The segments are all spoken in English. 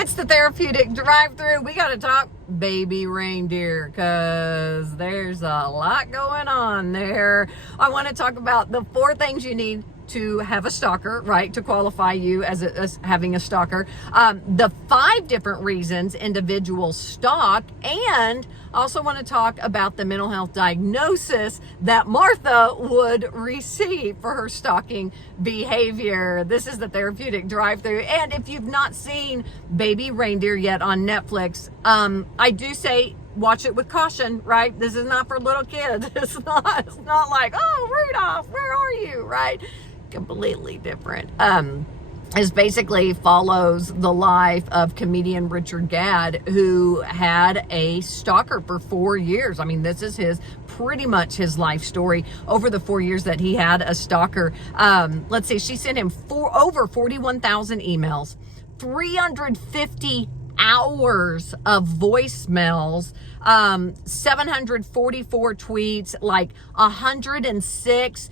It's the Therapeutic Drive-Thru. We got to talk baby reindeer because there's a lot going on there. I want to talk about the 4 things you need to have a stalker, right? To qualify you as having a stalker. The 5 different reasons individuals stalk, and also want to talk about the mental health diagnosis that Martha would receive for her stalking behavior. This is the Therapeutic Drive-Thru. And if you've not seen Baby Reindeer yet on Netflix, I do say watch it with caution, right? This is not for little kids. It's not like, oh, Rudolph, where are you, right? Completely different. It basically follows the life of comedian Richard Gadd, who had a stalker for 4 years. I mean, this is pretty much his life story over the 4 years that he had a stalker. Let's see, she sent him over 41,000 emails, 350 hours of voicemails, 744 tweets, like 106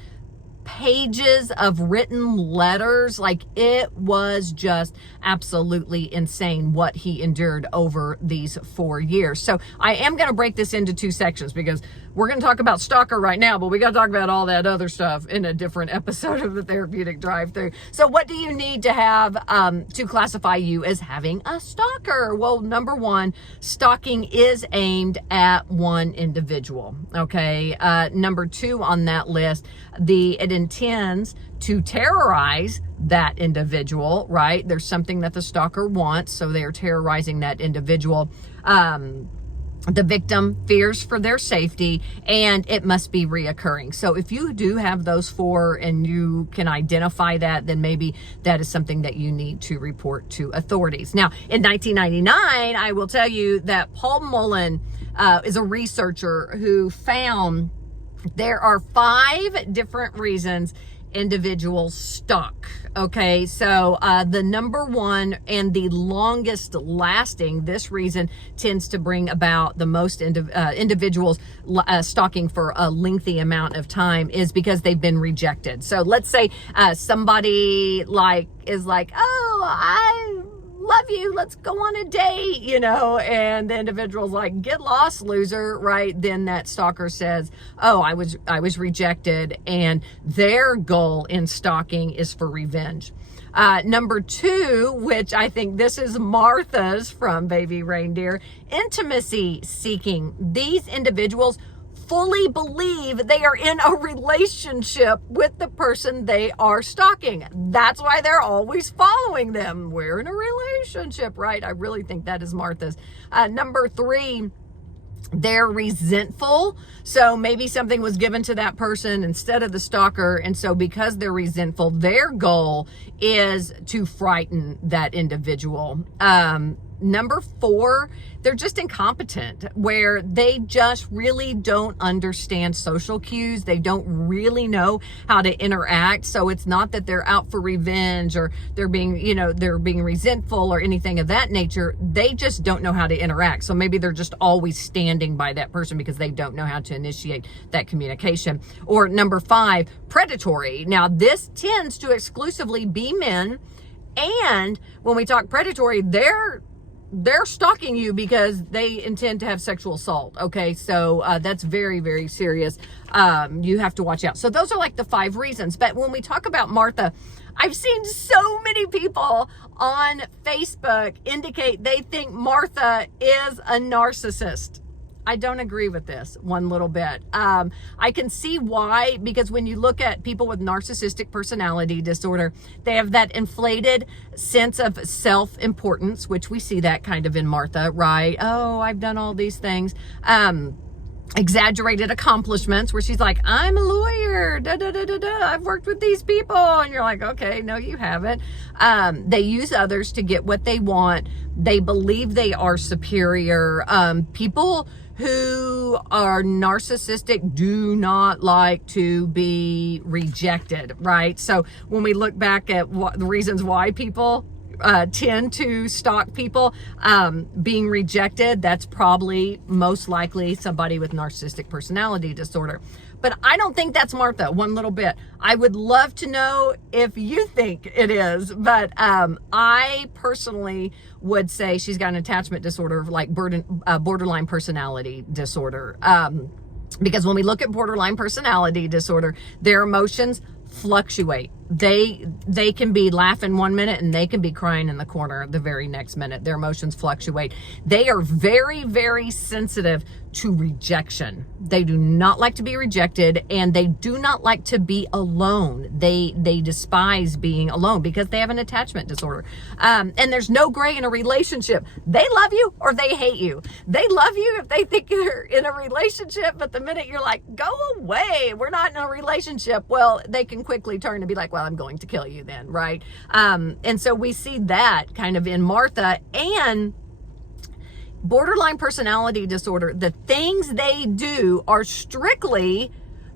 pages of written letters. Like, it was just absolutely insane what he endured over these 4 years. So I am going to break this into 2 sections because we're going to talk about stalker right now, but we got to talk about all that other stuff in a different episode of the Therapeutic Drive-Thru. So what do you need to have to classify you as having a stalker? Well, number 1, stalking is aimed at one individual. Okay. Number 2 on that list, it intends to terrorize that individual, right? There's something that the stalker wants, so they're terrorizing that individual. The victim fears for their safety, and it must be reoccurring. So if you do have those 4 and you can identify that, then maybe that is something that you need to report to authorities. Now, in 1999, I will tell you that Paul Mullen is a researcher who found there are 5 different reasons individuals stalk. Okay, so the number 1 and the longest lasting, this reason tends to bring about the most individuals stalking for a lengthy amount of time, is because they've been rejected. So let's say somebody is like, oh, I love you, let's go on a date, and the individual's like, get lost, loser, right? Then that stalker says, oh, I was rejected, and their goal in stalking is for revenge. Number 2, which I think this is Martha's from Baby Reindeer, intimacy seeking. These individuals fully believe they are in a relationship with the person they are stalking. That's why they're always following them. We're in a relationship, right? I really think that is Martha's. Number 3, they're resentful. So maybe something was given to that person instead of the stalker. And so because they're resentful, their goal is to frighten that individual. Number 4, they're just incompetent, where they just really don't understand social cues. They don't really know how to interact. So it's not that they're out for revenge or they're being resentful or anything of that nature. They just don't know how to interact. So maybe they're just always standing by that person because they don't know how to initiate that communication. Or number 5, predatory. Now, this tends to exclusively be men. And when we talk predatory, they're stalking you because they intend to have sexual assault. Okay, so that's very, very serious. You have to watch out. So those are like the 5 reasons. But when we talk about Martha, I've seen so many people on Facebook indicate they think Martha is a narcissist. I don't agree with this one little bit. I can see why, because when you look at people with narcissistic personality disorder, they have that inflated sense of self-importance, which we see that kind of in Martha, right? Oh, I've done all these things. Exaggerated accomplishments, where she's like, I'm a lawyer, I've worked with these people, and you're like, okay, no, you haven't. They use others to get what they want. They believe they are superior. People who are narcissistic do not like to be rejected, right? So when we look back at the reasons why people tend to stalk people, being rejected, that's probably most likely somebody with narcissistic personality disorder. But I don't think that's Martha one little bit. I would love to know if you think it is, but I personally would say she's got an attachment disorder, like borderline personality disorder. Because when we look at borderline personality disorder, their emotions fluctuate. They can be laughing one minute and they can be crying in the corner the very next minute. Their emotions fluctuate. They are very, very sensitive to rejection. They do not like to be rejected, and they do not like to be alone. They despise being alone because they have an attachment disorder. And there's no gray in a relationship. They love you or they hate you. They love you if they think you're in a relationship, but the minute you're like, go away, we're not in a relationship, well, they can quickly turn and be like, well, I'm going to kill you then, right? And so we see that kind of in Martha. And borderline personality disorder, the things they do are strictly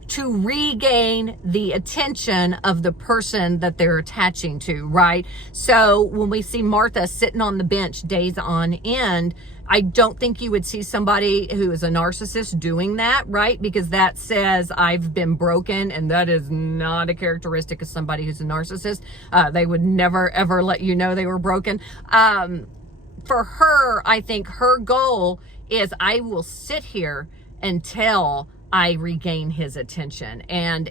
to regain the attention of the person that they're attaching to, right? So when we see Martha sitting on the bench days on end, I don't think you would see somebody who is a narcissist doing that, right? Because that says I've been broken, and that is not a characteristic of somebody who's a narcissist. They would never, ever let you know they were broken. For her, I think her goal is I will sit here until I regain his attention. And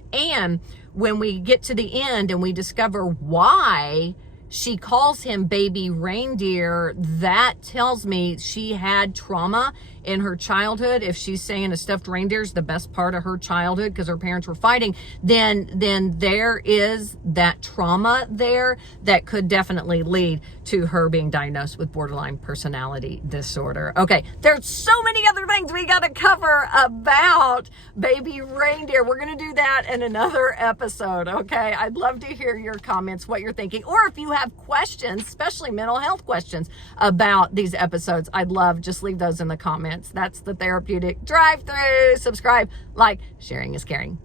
when we get to the end and we discover why she calls him baby reindeer, that tells me she had trauma in her childhood. If she's saying a stuffed reindeer is the best part of her childhood because her parents were fighting, then there is that trauma there that could definitely lead to her being diagnosed with borderline personality disorder. Okay, there's so many other things we got to cover about baby reindeer. We're going to do that in another episode, okay? I'd love to hear your comments, what you're thinking, or if you have questions, especially mental health questions about these episodes, I'd love, just leave those in the comments. That's the Therapeutic Drive-Thru. Subscribe, like, sharing is caring.